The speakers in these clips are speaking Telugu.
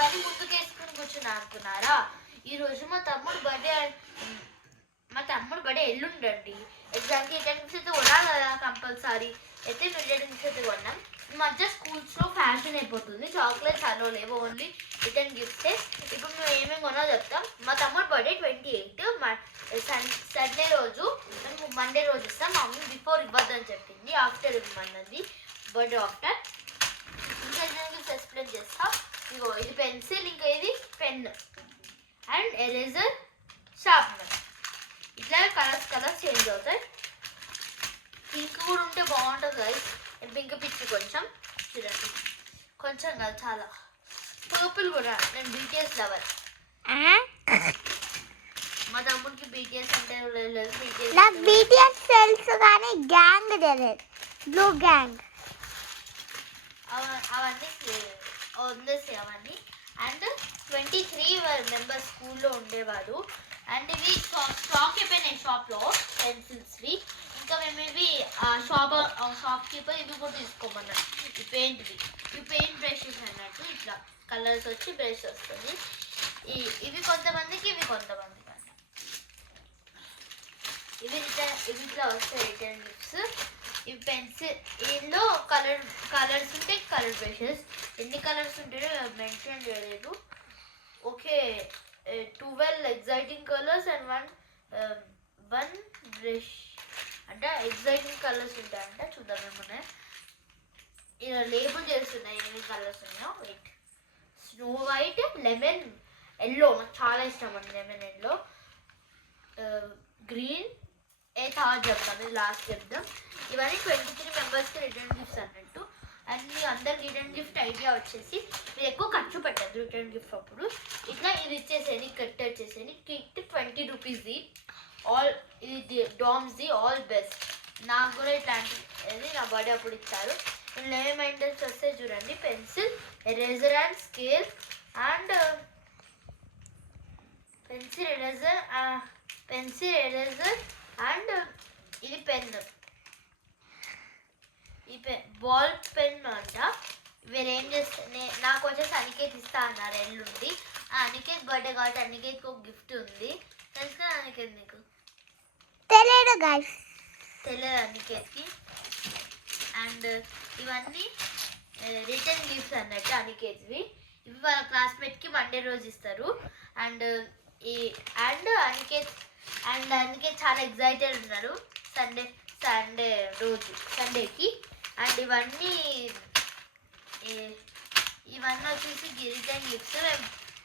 ఇవన్నీ ముందుకు వేసుకుని కూర్చున్నా అనుకున్నారా? ఈరోజు మా తమ్ముడు బర్త్డే ఎల్లుండండి. ఎగ్జామ్కి అటెండెన్స్ అయితే కొనాలి కదా కంపల్సరీ. అయితే అటెండెన్స్ అయితే కొన్నాం. ఈ మధ్య స్కూల్స్లో ఫ్యాషన్ అయిపోతుంది, చాక్లెట్స్ అలో లేవు, ఓన్లీ రిటర్న్ గిఫ్ట్సే. ఇప్పుడు మేము ఏమేమి కొనో చెప్తాం. మా తమ్ముడు బర్త్డే 28 సండే రోజు, మేము మండే రోజు ఇస్తాం. మా మమ్మీ బిఫోర్ ఇవ్వద్దని చెప్పింది, ఆఫ్టర్ ఇవ్వమన్నది, బర్త్డే ఆఫ్టర్. ఇంకా గిఫ్ట్స్ ఎక్స్ప్లెయిన్ చేస్తాం. ఇగో ఇది పెన్సిల్, ఇంకా ఇది పెన్ అండ్ ఎరేజర్, షార్ప్నర్. ఇట్లా కలర్స్ చేంజ్ అవుతాయి. పింక్ కూడా ఉంటే బాగుంటుంది గైస్. పింక్ పిచ్చి కొంచెం చూడండి, కొంచెం కాదు చాలా. పర్పుల్ కూడా, నేను బీటీఎస్ లవర్. మా తమ్ముడికి బీటీఎస్ అంటే లేదు. బీటీఎస్ తెలుసు కానీ గ్యాంగ్ తెలియదు, బ్లూ గ్యాంగ్ అవన్నీ వదిలేసి అవన్నీ. అండ్ 23 మెంబర్స్ స్కూల్లో ఉండేవారు. అండ్ ఇవి స్టాక్ అయిపోయినాయి షాప్లో పెన్సిల్స్వి. ఇంకా మేము ఇవి షాప్ కీపర్ ఇవి కూడా తీసుకోమన్నాడు. ఈ పెయింట్ బ్రషెస్ అన్నట్టు ఇట్లా కలర్స్ వచ్చి బ్రష్ వస్తుంది. ఇవి కొంతమందికి, ఇవి కొంతమందికి అన్న. ఇవి ఇట్లా వస్తాయి రిటర్న్ గిఫ్ట్స్. ఇవి పెన్సిల్, ఇందులో కలర్స్ ఉంటాయి, కలర్ బ్రషెస్. ఎన్ని కలర్స్ ఉంటాయో మెన్షన్ చేయలేదు. Okay, 12 exciting colours and one brush అంటే ఎగ్జైటింగ్ కలర్స్ ఉంటాయంట. చూద్దాం ఏమున్నాయి. ఇలా లేబుల్ చేస్తున్నాయి ఎన్ని కలర్స్ ఉన్నాయో. White, snow white, lemon yellow, నాకు చాలా ఇష్టం అండి లెమన్ ఎల్లో. గ్రీన్, థర్డ్ చెప్తాం, ఇది లాస్ట్ చెప్తాం. ఇవన్నీ 23 మెంబర్స్కి రిటర్న్ గిఫ్ట్స్ అన్నట్టు. అండ్ మీ అందరికి రిటర్న్ గిఫ్ట్ ఐడియా వచ్చేసి, మీరు ఎక్కువ ఖర్చు పెట్టద్దు రిటర్న్ గిఫ్ట్ అప్పుడు. ఇట్లా ఇది ఇచ్చేసేది, కట్ వచ్చేసేది. కిట్ 20 రూపీస్ది. ఆల్ ఇది డామ్స్ది, ఆల్ బెస్ట్. నాకు కూడా ఇట్లాంటిది నా బర్త్డే అప్పుడు ఇచ్చారు. ఇందులో ఏమైందో వస్తే చూడండి, pencil, eraser and scale and pencil eraser and ఇది పెన్, ఈ బాల్ పెన్ అంట. వీరేం చేస్తే నాకు వచ్చేసి అనికేత్ ఇస్తా అన్నారు ఎల్లుండి. అనికేత్ బర్త్డే కాబట్టి అనికేత్కి ఒక గిఫ్ట్ ఉంది. తెలుసు కదా అనికేత్ నీకు? తెలియదు గైస్, తెలియదు అనికేత్కి. అండ్ ఇవన్నీ రిటర్న్ గిఫ్ట్స్ అన్నట్టు అనికేత్వి. ఇవి వాళ్ళ క్లాస్మేట్కి మండే రోజు ఇస్తారు. అండ్ అనికేత్ చాలా ఎగ్జైటెడ్ ఉన్నారు సండే రోజు, సండేకి. అండ్ ఇవన్నీ వచ్చేసి రిటర్న్ గిఫ్ట్స్.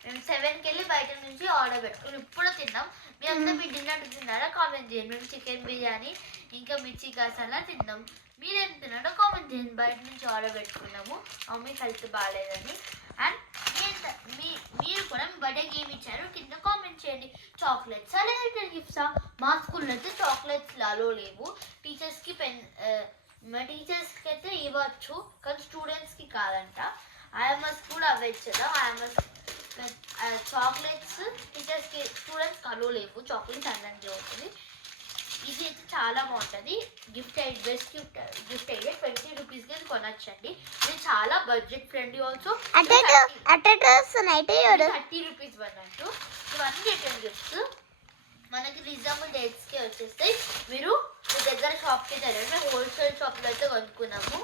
మేము 7కి వెళ్ళి బయట నుంచి ఆర్డర్ పెట్టుకుని ఇప్పుడు తిన్నాం. మీ అందరూ మీ డిన్నర్ తిన్నారా? కామెంట్ చేయండి. మేము చికెన్ బిర్యానీ ఇంకా మిర్చి మసాలా తిన్నాం. మీరేం తిన్నారో కామెంట్ చేయండి. బయట నుంచి ఆర్డర్ పెట్టుకున్నాము, మమ్మీ హెల్త్ బాగాలేదని. అండ్ మీరు కూడా మీ బర్త్డేకి ఏమి ఇచ్చారు కింద కామెంట్ చేయండి. చాక్లెట్సా లేదా రిటర్న్ గిఫ్ట్సా? మా స్కూల్లో అయితే చాక్లెట్స్ లాలో లేవు. టీచర్స్కి అయితే ఇవ్వచ్చు, కానీ స్టూడెంట్స్కి కాదంట. ఆయమ్మ స్కూల్ అవే ఇచ్చేద్దాం. ఆయమ్మ చాక్లెట్స్ టీచర్స్కి, స్టూడెంట్స్కి అలో లేవు. చాక్లెట్స్ అందరికీ అవుతుంది. ఇది అయితే చాలా బాగుంటుంది. బెస్ట్ గిఫ్ట్ అయితే 20 రూపీస్కి ఇది కొనొచ్చండి. ఇది చాలా బడ్జెట్ ఫ్రెండ్లీ. ఆల్సో 30 రూపీస్ అన్నట్టు. ఇవన్నీ రిటర్న్ గిఫ్ట్స్ మనకి రీజనబుల్ రేట్స్కే వచ్చేస్తాయి. మీరు మీ దగ్గర షాప్కి వెళ్ళండి. హోల్సేల్ షాప్లో అయితే కొనుక్కున్నాము.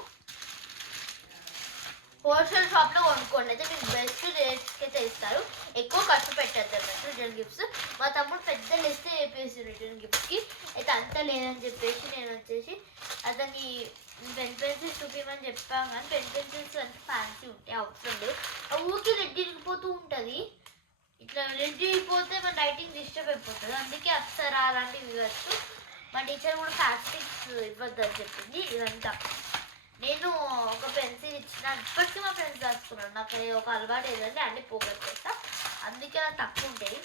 హోల్సేల్ షాప్లో కొనుక్కోండి, అయితే మీకు బెస్ట్ రేట్స్కి అయితే ఇస్తారు. ఎక్కువ ఖర్చు పెట్టద్దు అన్నట్టు రిటర్న్ గిఫ్ట్స్. మా తమ్ముడు పెద్ద లిస్ట్ చెప్పేసి రిటర్న్ గిఫ్ట్కి అయితే అంతా లేదని చెప్పేసి నేను వచ్చేసి అతన్ని పెన్సిల్స్ చూపించమని చెప్పాను. కానీ పెన్సిల్స్ అంత ఫ్యాన్సీ ఉంటాయి, అవసరం లేదు. ఊరికి రెడ్డి ఇరిగిపోతూ ఉంటుంది. ఇట్లా రెడ్డి అయిపోతే మన రైటింగ్ డిస్టర్బ్ అయిపోతుంది. అందుకే అప్సరా అలాంటివి ఇవ్వచ్చు. మా టీచర్ కూడా ప్లాస్టిక్స్ ఇవ్వద్దు అని చెప్పింది. ఇదంతా నేను ఒక పెన్సిల్ ఇచ్చిన, ఇప్పటికీ మా ఫ్రెండ్స్ రాసుకున్నాను. నాకు ఒక అలవాటు ఏదంటే అన్నీ పోగొట్టేస్తా, అందుకే నాకు తక్కువ ఉంటాయి.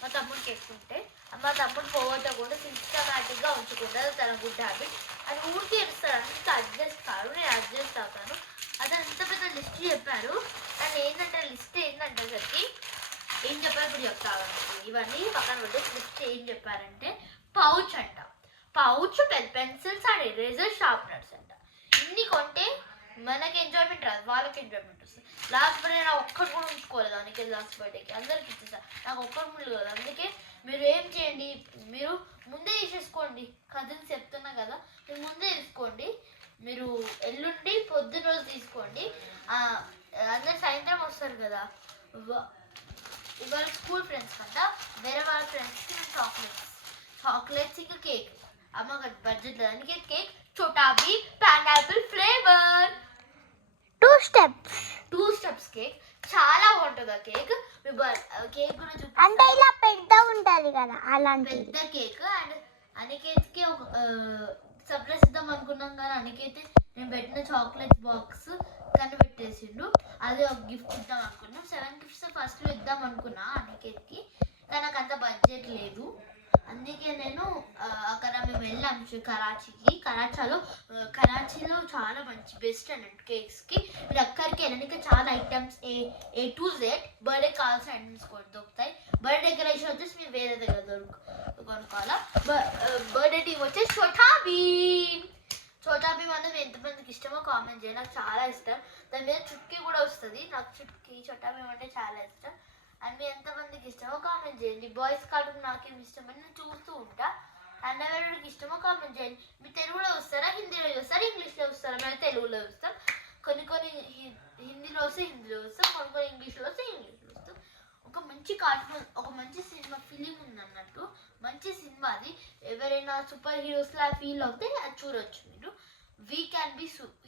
మా తమ్ముడికి ఎక్కువ ఉంటాయి. మా తమ్ముడు పోగొట్టకుండా సిస్టమాటిక్గా ఉంచుకుంటారు, తన గుడ్ హ్యాబిట్. అది ఊరికి ఇస్తారు, అందుకే అడ్జస్ట్ కాదు, నేను అడ్జస్ట్ అవుతాను. అతను ఇంత పెద్ద లిస్ట్ చెప్పారు. కానీ ఏంటంటే లిస్ట్ ఏంటంటే సరికి ఏం చెప్పారు ఇప్పుడు చెప్తాను. ఇవన్నీ పక్కన పెట్టి లిస్ట్ ఏం చెప్పారంటే పౌచ్ అంట. Pouch, pencils and eraser, sharpeners అంట. ఇన్ని కొంటే మనకి ఎంజాయ్మెంట్ రాదు, వాళ్ళకి ఎంజాయ్మెంట్ వస్తుంది. లాస్ట్ బర్త్డే నాకు ఒక్కటి కూడా ఉంచుకోలేదు అందుకే లాస్ట్ బర్త్డేకి అందరికి ఇచ్చేసా నాకు ఒక్కటి ముందు కదా అందుకే మీరు ఏం చేయండి మీరు ముందే తీసేసుకోండి కజిన్స్ చెప్తున్నా కదా మీరు ముందే తీసుకోండి మీరు ఎల్లుండి పొద్దున రోజు తీసుకోండి అందరు సాయంత్రం వస్తారు కదా ఇవాళ స్కూల్ ఫ్రెండ్స్ కంట వేరే వాళ్ళ ఫ్రెండ్స్కి నేను చాక్లెట్స్ ఇంకా కేక్ అమ్మ బడ్జెట్ అందుకే కేక్ చోటాబీ పైనాపిల్ ఫ్లేవర్ 2 steps కేక్ చాలా బాగుంటుంది ఆ కేక్ కేక్ కూడా అంటే ఇలా పెద్ద ఉంటది కదా అలాంటి పెద్ద కేక్ అండ్ అనికేత్కి ఒక సర్ప్రైజ్ ఇద్దాం అనుకున్నాం కానీ అనికైతే నేను పెట్టిన చాక్లెట్ బాక్స్ కనిపెట్టేసిండు అది ఒక గిఫ్ట్ ఇద్దాం అనుకున్నాం 7 gifts ఫస్ట్ ఇద్దాం అనుకున్నా అనికేత్కి కానీ నాకు అంత బడ్జెట్ లేదు అందుకే నేను అక్కడ మేము వెళ్ళాం కరాచీలో చాలా మంచి బెస్ట్ అన్నట్టు కేక్స్కి మీరు అక్కడికి వెళ్ళడానికి చాలా items A to Z birthday కావాల్సిన ఐటమ్స్ కూడా దొరుకుతాయి బర్త్డే డెకరేషన్ వచ్చేసి మీరు వేరే దగ్గర కొనుక్కోవాలా బర్త్డే టీమ్ వచ్చేసి చోటా భీమ్ అనేది ఎంతమందికి ఇష్టమో కామెంట్ చేయండి నాకు చాలా ఇష్టం దాని మీద చుట్కీ కూడా వస్తుంది నాకు చోటా భీమ్ అంటే చాలా ఇష్టం అండ్ మీ ఎంతమందికి ఇష్టమో కామెంట్ చేయండి బాయ్స్ కార్టూన్ నాకేం ఇష్టమని నేను చూస్తూ ఉంటా అన్నవాడికి ఇష్టమో కామెంట్ చేయండి మీరు తెలుగులో వస్తారా హిందీలో చూస్తారా ఇంగ్లీష్లో వస్తారా మేము తెలుగులో చూస్తాం కొన్ని హిందీలో వస్తే హిందీలో వస్తాం కొన్ని ఇంగ్లీష్లో వస్తే ఇంగ్లీష్లో వస్తాం ఒక మంచి కార్టూన్ ఒక మంచి సినిమా ఫిలిం ఉంది అన్నట్టు మంచి సినిమా అది ఎవరైనా సూపర్ హీరోస్లా ఫీల్ అవుతే అది చూడొచ్చు మీరు వీ క్యాన్ బి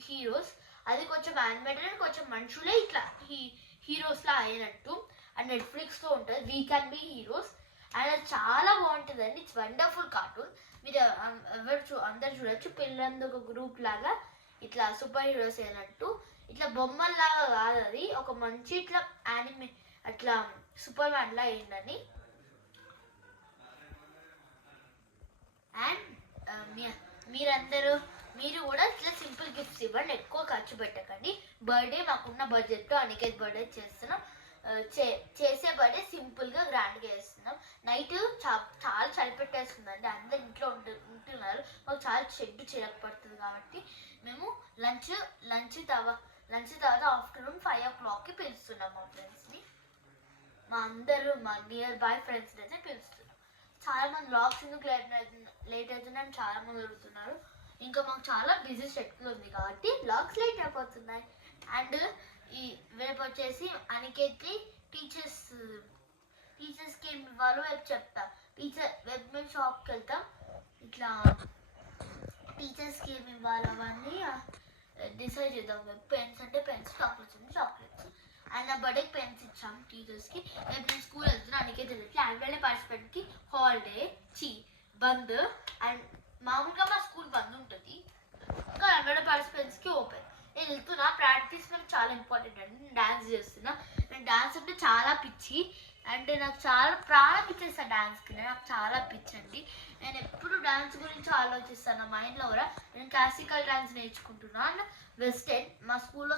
హీరోస్ అది కొంచెం యానిమేటెడ్ కొంచెం మనుషులే ఇట్లా హీరోస్లా అయినట్టు అండ్ నెట్ఫ్లిక్స్లో ఉంటుంది we can be heroes and అది చాలా బాగుంటుందండి ఇట్స్ వండర్ఫుల్ కార్టూన్ మీరు అందరు చూడొచ్చు పిల్లలందరూ ఒక గ్రూప్ లాగా ఇట్లా సూపర్ హీరోస్ అయినట్టు ఇట్లా బొమ్మల్లాగా కాదు అది ఒక మంచి ఇట్లా యానిమే అట్లా సూపర్ మ్యాన్ లా అయిందని అండ్ మీరు కూడా ఇట్లా సింపుల్ గిఫ్ట్స్ ఇవ్వండి ఎక్కువ ఖర్చు పెట్టకండి బర్త్డే మాకున్న బడ్జెట్తో అనికేత్ బర్త్డే చేస్తున్నాం చేసే బర్త్డే సింపుల్గా గ్రాండ్గా చేస్తున్నాం నైట్ చాలా చలి పెట్టేస్తుందండి అందరు ఇంట్లో ఉంటున్నారు మాకు చాలా చెడ్డు చిరగపడుతుంది కాబట్టి మేము లంచ్ తర్వాత ఆఫ్టర్నూన్ 5 o'clockకి పిలుస్తున్నాం మా ఫ్రెండ్స్ని మా నియర్ బై ఫ్రెండ్స్ని అయితే పిలుస్తున్నాం చాలామంది వ్లాగ్స్ ఎందుకు లేట్ అవుతుందని చాలామంది అడుగుతున్నారు ఇంకా మాకు చాలా బిజీ షెడ్యూల్ ఉంది కాబట్టి వ్లాగ్స్ లేట్ అయిపోతున్నాయి అండ్ ఈ రేపు వచ్చేసి అనికేత్కి టీచర్స్కి ఏమి ఇవ్వాలో రేపు చెప్తా మేము షాప్కి వెళ్తాం ఇట్లా టీచర్స్కి ఏమి ఇవ్వాలో అవన్నీ డిసైడ్ చేద్దాం పెన్స్ అంటే పెన్స్ చాక్లెట్స్ అంటే చాక్లెట్స్ అండ్ నా బర్త్డేకి పెన్స్ ఇచ్చాం టీచర్స్కి రేపు నేను స్కూల్ వెళ్తున్నా అనికేత్ యాన్యువల్ డే పార్టిసిపెంట్కి హాలిడే బంద్ అండ్ మామూలుగా మా స్కూల్ బంద్ ఉంటుంది ఇంకా యాన్యువల్ డే పార్టిసిపెంట్స్కి ఓపెన్ నేను వెళ్తున్నా ప్రాక్టీస్ నాకు చాలా ఇంపార్టెంట్ అండి నేను డ్యాన్స్ చేస్తున్నా నేను డ్యాన్స్ అంటే చాలా పిచ్చి అంటే నాకు చాలా ప్రాణం పిచ్చేస్తాను డ్యాన్స్కి నాకు చాలా పిచ్చి అండి నేను ఎప్పుడు డ్యాన్స్ గురించి ఆలోచిస్తాను నా మైండ్లో కూడా నేను క్లాసికల్ డ్యాన్స్ నేర్చుకుంటున్నాను వెస్టర్న్ మా స్కూల్లో